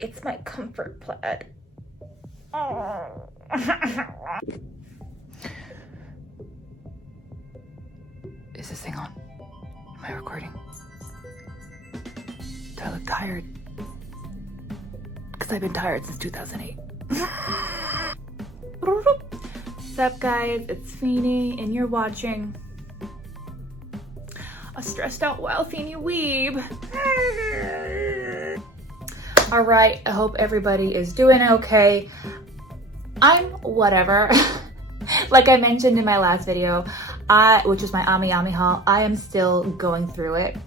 It's my comfort plaid. Oh. Is this thing on? Am I recording? Do I look tired? Because I've been tired since 2008. What's up, guys? It's Feeny, and you're watching a stressed out wild Feeny weeb. All right, I hope everybody is doing okay. I'm whatever. Like I mentioned in my last video, which was my Ami haul, I am still going through it.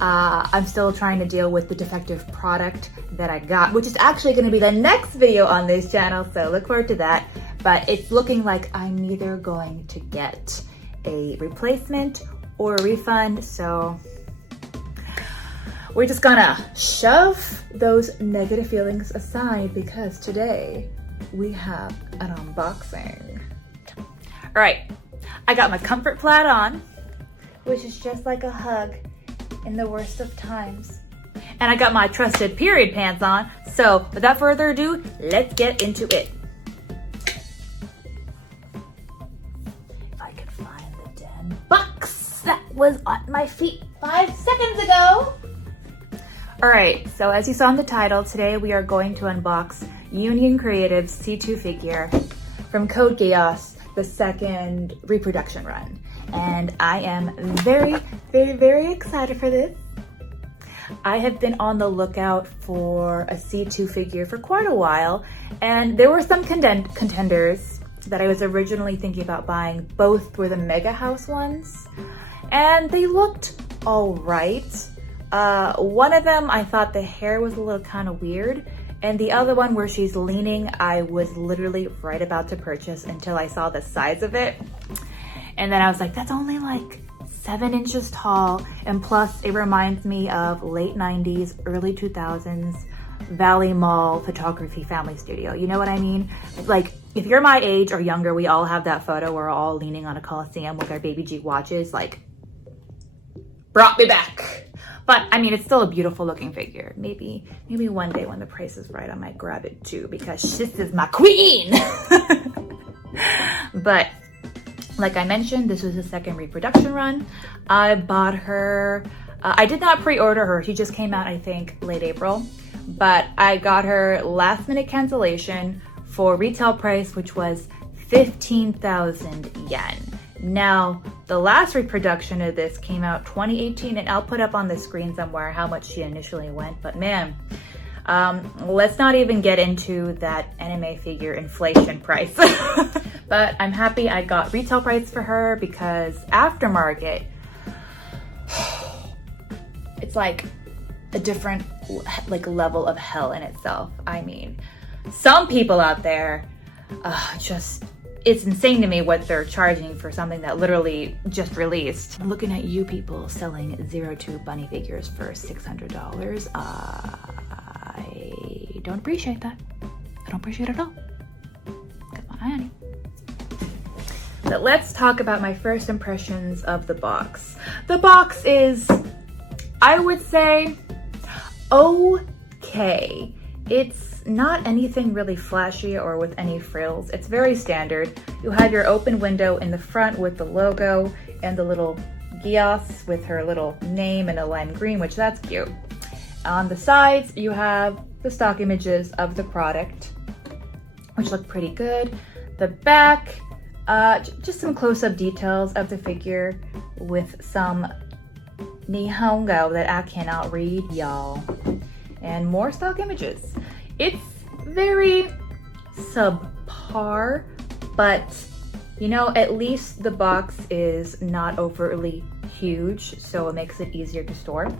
I'm still trying to deal with the defective product that I got, which is actually going to be the next video on this channel, so look forward to that. But it's looking like I'm neither going to get a replacement or a refund, so we're just gonna shove those negative feelings aside because today we have an unboxing. All right, I got my comfort plaid on, which is just like a hug in the worst of times. And I got my trusted period pants on. So without further ado, let's get into it. If I can find the damn box that was on my feet 5 seconds ago. All right, so as you saw in the title, today we are going to unbox Union Creative's C2 figure from Code Geass, the second reproduction run. And I am very, very, very excited for this. I have been on the lookout for a C2 figure for quite a while, and there were some contenders that I was originally thinking about buying. Both were the Mega House ones, and they looked all right. One of them, I thought the hair was a little kind of weird, and the other one where she's leaning, I was literally right about to purchase until I saw the size of it. And then I was like, that's only like 7 inches tall. And plus it reminds me of late 90s, early 2000s, Valley Mall photography family studio. You know what I mean? Like if you're my age or younger, we all have that photo where we're all leaning on a Coliseum with our baby G watches, like brought me back. But I mean, it's still a beautiful looking figure. Maybe one day when the price is right, I might grab it too because this is my queen. But like I mentioned, this was the second reproduction run. I bought her, I did not pre-order her. She just came out, I think, late April. But I got her last minute cancellation for retail price, which was 15,000 yen. Now, the last reproduction of this came out 2018, and I'll put up on the screen somewhere how much she initially went, but man, let's not even get into that anime figure inflation price. But I'm happy I got retail price for her because aftermarket, it's like a different level of hell in itself. I mean, some people out there it's insane to me what they're charging for something that literally just released. I'm looking at you people selling 02 bunny figures for $600. I don't appreciate that. I don't appreciate it at all. Got my eye on you. But let's talk about my first impressions of the box. The box is, I would say, okay. It's not anything really flashy or with any frills. It's very standard. You have your open window in the front with the logo and the little Geass with her little name and a lime green, which that's cute. On the sides, you have the stock images of the product, which look pretty good. The back, just some close-up details of the figure with some Nihongo that I cannot read, y'all. And more stock images. It's very subpar, but you know, at least the box is not overly huge, so it makes it easier to store.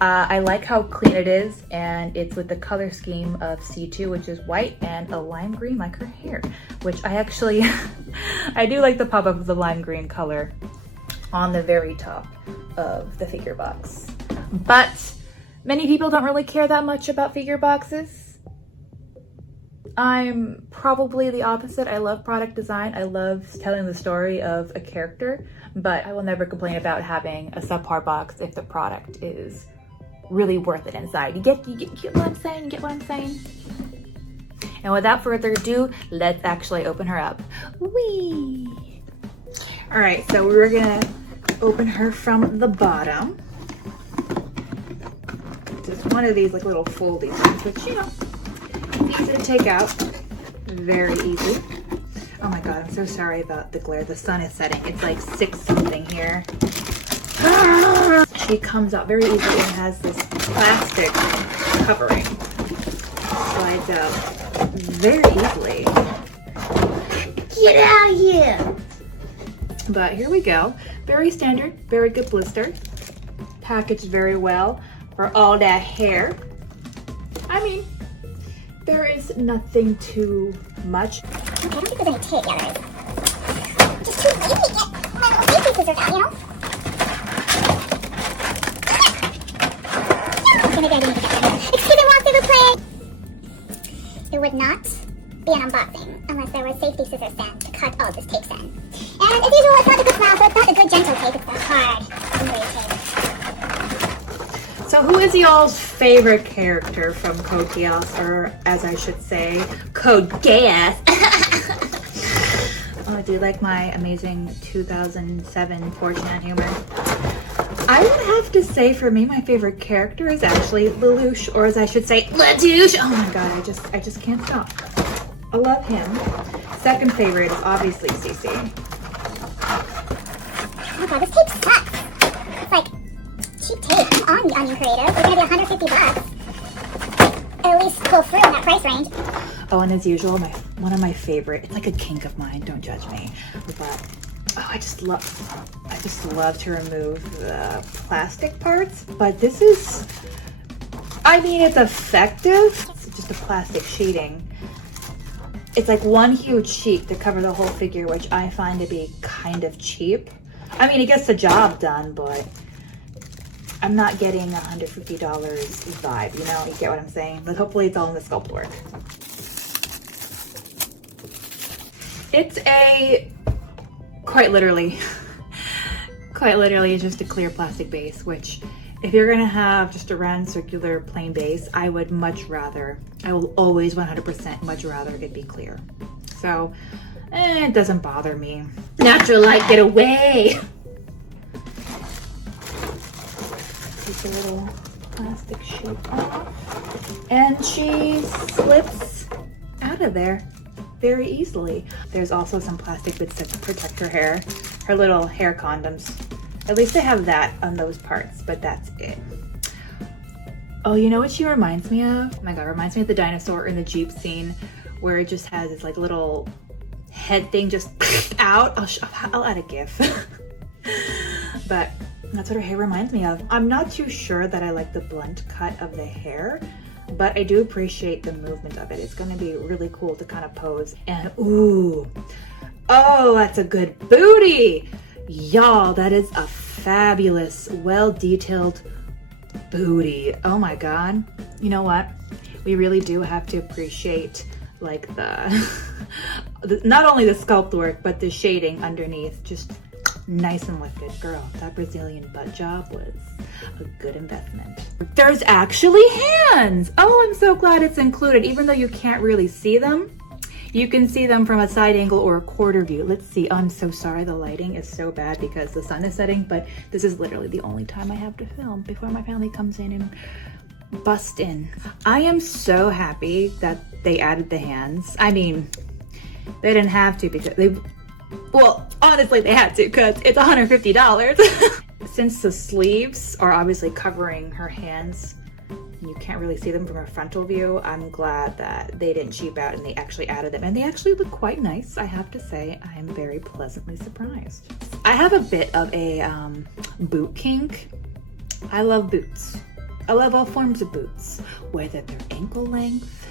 I like how clean it is, and it's with the color scheme of C2, which is white and a lime green like her hair, which I actually, I do like the pop-up of the lime green color on the very top of the figure box. But many people don't really care that much about figure boxes. I'm probably the opposite. I love product design. I love telling the story of a character, but I will never complain about having a subpar box if the product is really worth it inside. You get what I'm saying? You get what I'm saying? And without further ado, let's actually open her up. Whee! All right, so we're gonna open her from the bottom. Just one of these like little foldy things, which, you know, easy to take out, very easy. Oh my God, I'm so sorry about the glare. The sun is setting. It's like 6 something here. She comes out very easily and has this plastic covering. Slides out very easily. Get out of here! But here we go. Very standard, very good blister. Packaged very well for all that hair. I mean, there is nothing too much. I don't think there's any tape. Yeah, there is. Just too easy to get my little safety scissors out, you know? Okay, maybe I didn't get that. Excuse me, while they play. There would not be an unboxing unless there was safety scissors then to cut all this tape in. And as usual, it's not the good flower, so it's not the good gentle tape, it's the hard, angry tape. So who is y'all's favorite character from Code Geass, or as I should say, Code Geass? Oh, do you like my amazing 2007 Fortune humor? I would have to say for me, my favorite character is actually Lelouch, or as I should say, Latouche. Oh my God, I just can't stop. I love him. Second favorite is obviously Cece. Oh my God, this tape sucks. It's like cheap tape. Come on, you onion creative. It's gonna be $150. At least pull through in that price range. Oh, and as usual, one of my favorite, it's like a kink of mine, don't judge me, but oh, I just love to remove the plastic parts, but this is, I mean, it's effective. It's just a plastic sheeting. It's like one huge sheet to cover the whole figure, which I find to be kind of cheap. I mean, it gets the job done, but I'm not getting $150 vibe, you know? You get what I'm saying? But hopefully it's all in the sculpt work. It's quite literally just a clear plastic base, which if you're gonna have just a round circular plain base, I will always 100% much rather it be clear. So it doesn't bother me. Natural light, get away! Take a little plastic sheet off, and she slips out of there very easily. There's also some plastic bits to protect her hair, her little hair condoms. At least I have that on those parts, but that's it. Oh, you know what she reminds me of? Oh my God, reminds me of the dinosaur in the Jeep scene where it just has this like little head thing just out. I'll add a GIF. But that's what her hair reminds me of. I'm not too sure that I like the blunt cut of the hair, but I do appreciate the movement of it. It's gonna be really cool to kind of pose. And ooh, oh, that's a good booty. Y'all, that is a fabulous, well-detailed booty. Oh my God. You know what? We really do have to appreciate like not only the sculpt work, but the shading underneath. Just nice and lifted. Girl, that Brazilian butt job was a good investment. There's actually hands. Oh, I'm so glad it's included. Even though you can't really see them, you can see them from a side angle or a quarter view. Let's see. I'm so sorry the lighting is so bad because the sun is setting, but this is literally the only time I have to film before my family comes in and bust in. I am so happy that they added the hands. I mean, they didn't have to because well, honestly, they had to because it's $150. Since the sleeves are obviously covering her hands, and you can't really see them from a frontal view, I'm glad that they didn't cheap out and they actually added them. And they actually look quite nice, I have to say. I am very pleasantly surprised. I have a bit of a boot kink. I love boots. I love all forms of boots, whether they're ankle length,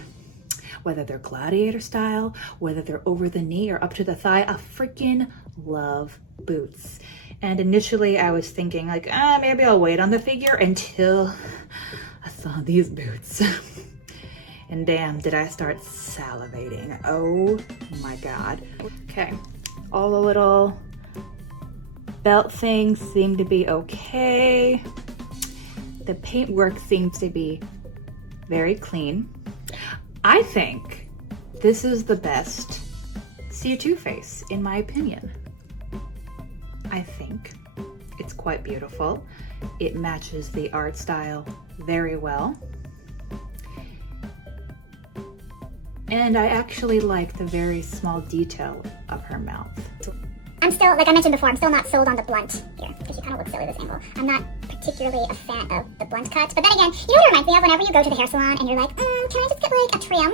whether they're gladiator style, whether they're over the knee or up to the thigh. I freaking love boots. And initially I was thinking like, maybe I'll wait on the figure until I saw these boots. And damn, did I start salivating. Oh my God. Okay, all the little belt things seem to be okay. The paintwork seems to be very clean. I think this is the best C2 face, in my opinion. I think it's quite beautiful. It matches the art style very well. And I actually like the very small detail of her mouth. I'm still, like I mentioned before, I'm still not sold on the blunt here, because you kind of look silly this angle. I'm not particularly a fan of the blunt cut, but then again, you know what it reminds me of? Whenever you go to the hair salon and you're like, can I just get like a trim?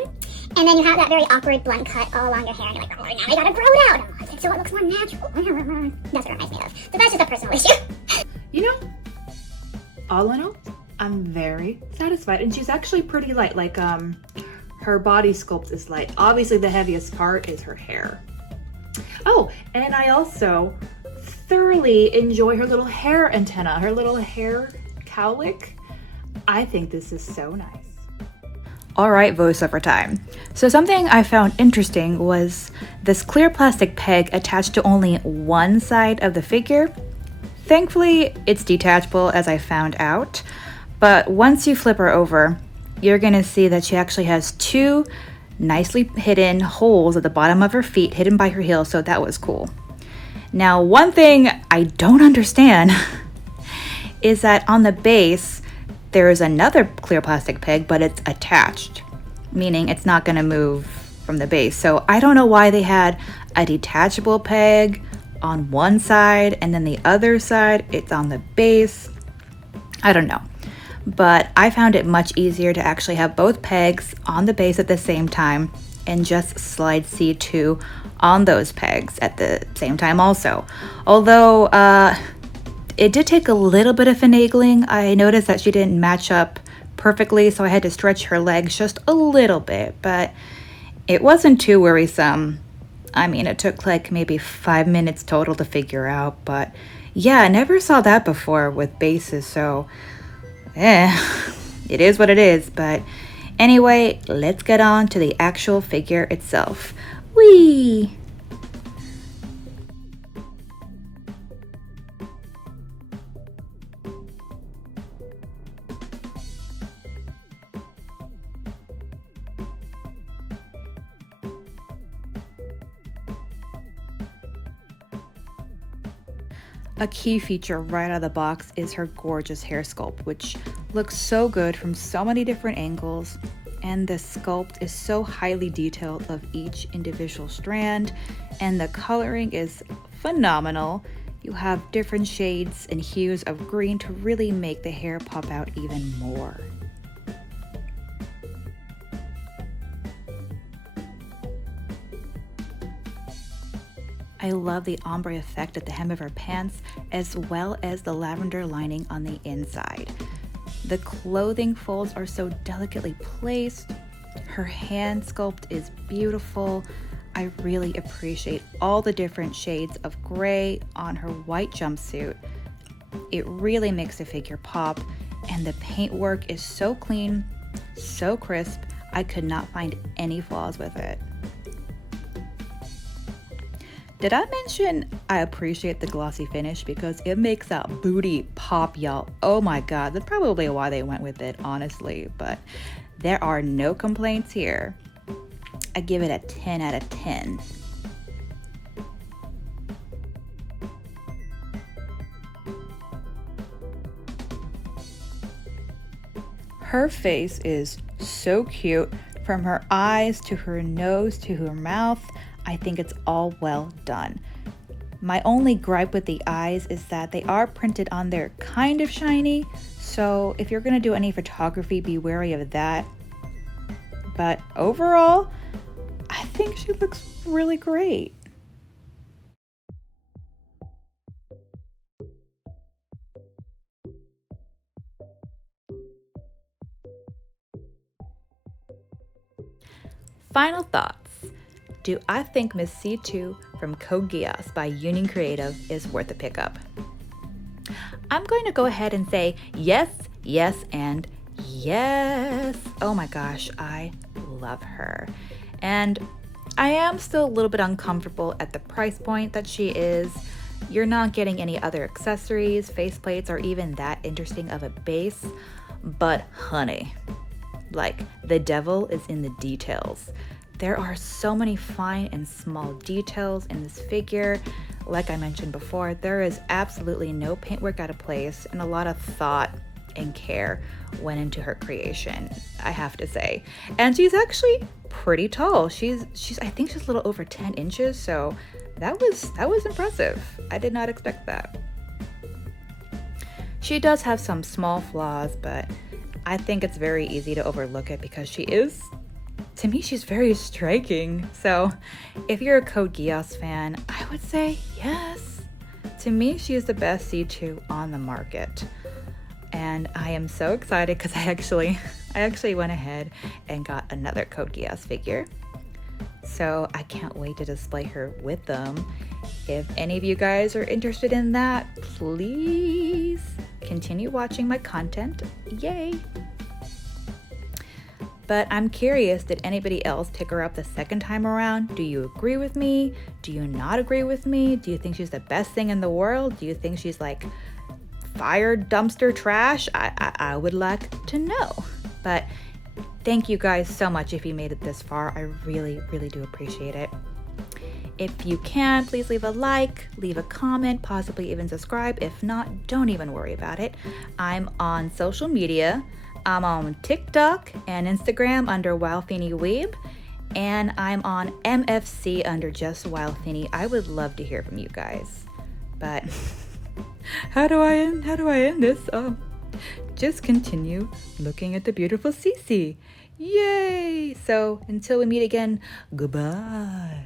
And then you have that very awkward blunt cut all along your hair, and you're like, oh, now I gotta grow it out, so it looks more natural. That's what it reminds me of. So that's just a personal issue. You know, all in all, I'm very satisfied, and she's actually pretty light. Like, her body sculpt is light. Obviously, the heaviest part is her hair. Oh, and I also thoroughly enjoy her little hair antenna, her little hair cowlick. I think this is so nice. All right, voiceover time. So something I found interesting was this clear plastic peg attached to only one side of the figure. Thankfully, it's detachable, as I found out, but once you flip her over, you're gonna see that she actually has two nicely hidden holes at the bottom of her feet, hidden by her heels, so that was cool. Now, one thing I don't understand is that on the base, there is another clear plastic peg, but it's attached, meaning it's not gonna move from the base. So I don't know why they had a detachable peg on one side and then the other side, it's on the base. I don't know. But I found it much easier to actually have both pegs on the base at the same time and just slide C2 on those pegs at the same time also. Although it did take a little bit of finagling. I noticed that she didn't match up perfectly, so I had to stretch her legs just a little bit, but it wasn't too worrisome. I mean, it took like maybe 5 minutes total to figure out, but yeah, I never saw that before with bases, so it is what it is. But anyway, let's get on to the actual figure itself. Whee! A key feature right out of the box is her gorgeous hair sculpt, which looks so good from so many different angles, and the sculpt is so highly detailed of each individual strand, and the coloring is phenomenal. You have different shades and hues of green to really make the hair pop out even more. I love the ombre effect at the hem of her pants, as well as the lavender lining on the inside. The clothing folds are so delicately placed. Her hand sculpt is beautiful. I really appreciate all the different shades of gray on her white jumpsuit. It really makes the figure pop, and the paintwork is so clean, so crisp. I could not find any flaws with it. Did I mention I appreciate the glossy finish because it makes that booty pop, y'all? Oh my god, that's probably why they went with it, honestly, but there are no complaints here. I give it a 10 out of 10. Her face is so cute, from her eyes to her nose to her mouth. I think it's all well done. My only gripe with the eyes is that they are printed on there kind of shiny, so if you're gonna do any photography, be wary of that. But overall, I think she looks really great. Final thoughts. Do I think Miss C2 from Code Geass by Union Creative is worth a pickup? I'm going to go ahead and say yes, yes, and yes. Oh my gosh, I love her. And I am still a little bit uncomfortable at the price point that she is. You're not getting any other accessories, faceplates, or even that interesting of a base. But honey, like, the devil is in the details. There are so many fine and small details in this figure. Like I mentioned before, there is absolutely no paintwork out of place, and a lot of thought and care went into her creation, I have to say. And she's actually pretty tall. She's I think she's a little over 10 inches, so that was impressive. I did not expect that. She does have some small flaws, but I think it's very easy to overlook it because to me, she's very striking. So if you're a Code Geass fan, I would say yes. To me, she is the best C2 on the market. And I am so excited because I actually went ahead and got another Code Geass figure. So I can't wait to display her with them. If any of you guys are interested in that, please continue watching my content. Yay! But I'm curious, did anybody else pick her up the second time around? Do you agree with me? Do you not agree with me? Do you think she's the best thing in the world? Do you think she's like fire dumpster trash? I would like to know. But thank you guys so much if you made it this far. I really, really do appreciate it. If you can, please leave a like, leave a comment, possibly even subscribe. If not, don't even worry about it. I'm on social media. I'm on TikTok and Instagram under WildFeenieWeeb, and I'm on MFC under just WildFeenie. I would love to hear from you guys. But how do I end this? Just continue looking at the beautiful Cece. Yay! So until we meet again, goodbye.